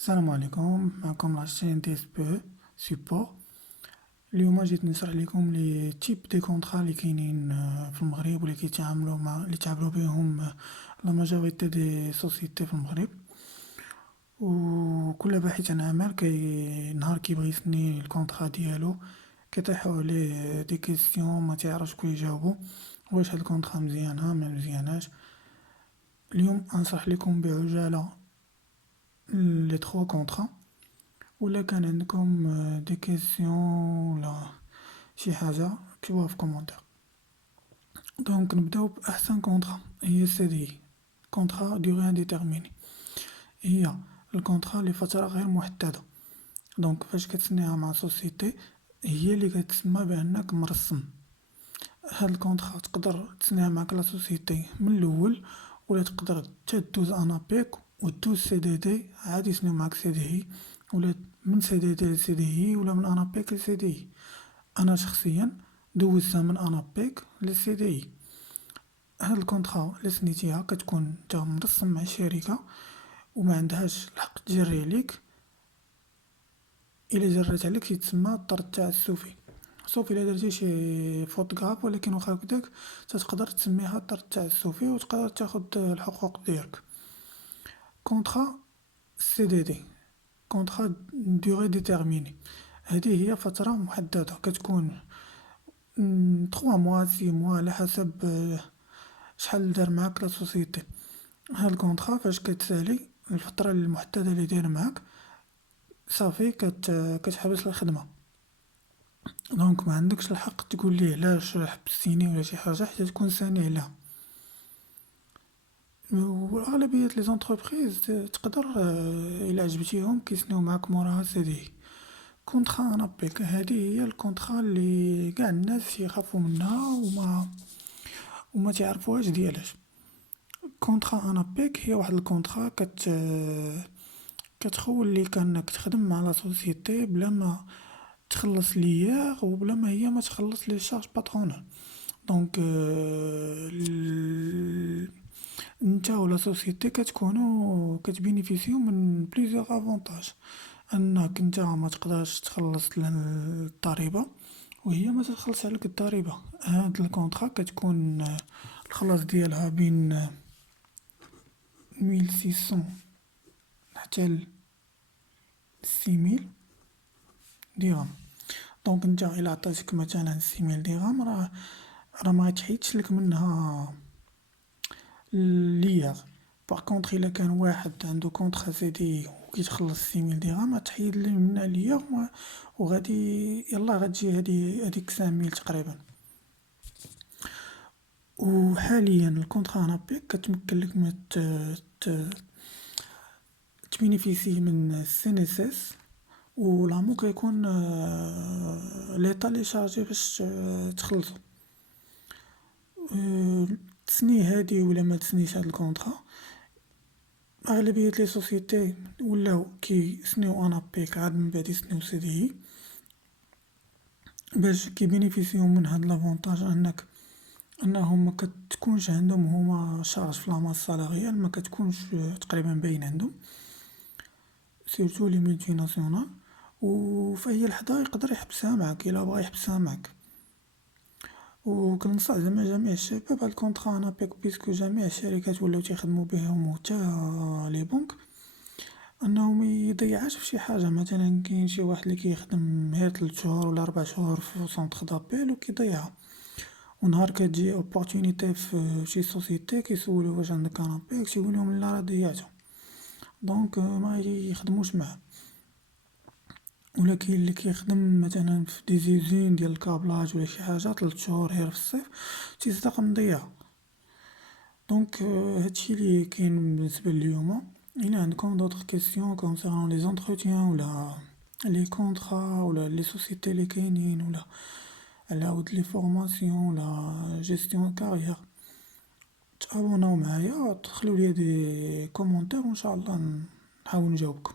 السلام عليكم، معكم لاشين تي اس بي سيبور. اليوم جيت نشرح لكم لي تيب دي كونطرا اللي كاينين في المغرب واللي كيتعاملوا مع اللي تعاملوا بهم لا ماجوريتي دي سوسيتي في المغرب. وكل باحث عن عمل نهار كيبغي يسني الكونطرا ديالو كيطيحوا عليه دي كيسيون ما تعرفش كون يجاوبو، واش هاد الكونطرا مزيانه ما مزياناش. اليوم انصح لكم بعجاله لي تخوا كونطرا، ولا كان عندكم دي كيسيون ولا شي حاجة كتبوها في كومونتير. دونك نبداو بأحسن كونطرا، هي سي دي كونطرا ديغي انديتيرميني. هي الكونطرا لفترة غير محددة. دونك فاش كتسنيها مع سوسيتي هي اللي كتسمى بأنك مرسم. هاد الكونطرا تقدر تسنيها معاك لا سوسيتي من الأول، ولا تقدر حتى دوز انابيك ودوز سي دي دي عادي يسنيو معاك سي دي اي، ولا من سي دي دي لسي دي اي، ولا من انابيك لسي دي اي. انا شخصيا دوزتها من انابيك لسي دي اي. هاد الكونطرا اللي سنيتيها كتكون نتا مرسم مع الشركة وما عندهاش الحق تجري عليك. الا جرات عليك يتسمى الطرد التعسفي، صوفي الا درتي شي فوتوغراف، ولكن واخا هكداك تقدر تسميها الطرد التعسفي وتقدر تاخد الحقوق ديالك. كونطرا سي دي دي، كونطرا دوغي ديتيرميني، هذه هي فترة محددة كتكون 3 موا 6 موا على حسب شحال دار معاك لا سوسيتي. هاد الكونطرا فاش كتسالي الفترة المحددة اللي داير معاك صافي كتحبس الخدمة. دونك ما عندكش الحق تقول ليه علاش حبستيني ولا شي حاجة حتى تكون ساني عليها. واغلبية لي زونتربريز تقدر الا عجبتيهم كيسنيو معاك موراها سي دي. كونطرا انابيك هذه هي الكونطرا اللي قاع الناس يخافوا منها وما تعرفوهاش ديالاش. كونطرا انابيك هي واحد الكونطرا كتخولي كانك تخدم مع لا سوسيتي بلا ما تخلص لياغ وبلا ما هي ما تخلص لي شارج باترونال. دونك نتا ولا سوسيتي كتكونو كتبينيفيسيو من بليزيوغ افونتاج، انك نتا ما تقدرش تخلص الضريبة وهي ما تخلص عليك الضريبة. هاد الكونطرا كتكون الخلاص ديالها بين 1600 حتى 6000 درهم. دونك نتا الى عطاتك مثلا 6000 درهم راه ما تحيدش لك منها لياغ. باغ كونطخ الا كان واحد عندو كونطخ سي دي وكيتخلص 6000 درهم تحيد ليه منها لياغ وغادي يلاه غتجي هاديك 5000 تقريبا. وحاليا الكونطرا انابيك كتمكن لك ما تبينيفيسي من السي ان اس اس، و لامو كيكون ليطا لي شارجي باش تخلصو. تسني هادي ولا ما تسنيش هاد الكونطرا، اغلبية لي سوسيتي ولاو كيسنيو انابيك عاد من بعد يسنيو سي دي اي باش كيبينيفيسيو من هاد لافونتاج انهم ما كتكونش عندهم هما شارج في لاماس سالاريال، ما كتكونش تقريبا باين عندهم سيرتو لي مولتي ناسيونال. وفي اي لحظة يقدر يحبسها معاك الا بغا يحبسها معاك. وكنصح زعما جميع الشباب هاد الكونطرا انابيك بيسكو جميع الشركات ولاو تيخدمو بهم وتا لي بنك انه ميضيعهاش في شي حاجة. مثلا كاين شي واحد اللي كيخدم غير 3 شهور ولا 4 شهور في سونطر دابيل وكيضيعها، ونهار كتجي اوبورتونيتي في شي سوسيتي كيسولو واش عندك انابيك تيقولهم لا راه ضيعتو. دونك ما يخدموش معاه. ولا كاين اللي كيخدم مثلا في دي زيزين ديال الكابلاج ولا شي حاجة 3 شهور غير في الصيف تيصدق مضيعها. دونك هادشي اللي كاين بالنسبة لليوم. إلا عندكم دوطخ كيسيون كونسيرون لي زونتروتيان ولا لي كونطرا ولا لي سوسيتي اللي كاينين ولا على عاود لي فورماسيون ولا جيستيون كارير، تابوناو معايا تدخلوا ليا دي كومونتير وان شاء الله نحاول نجاوبكم.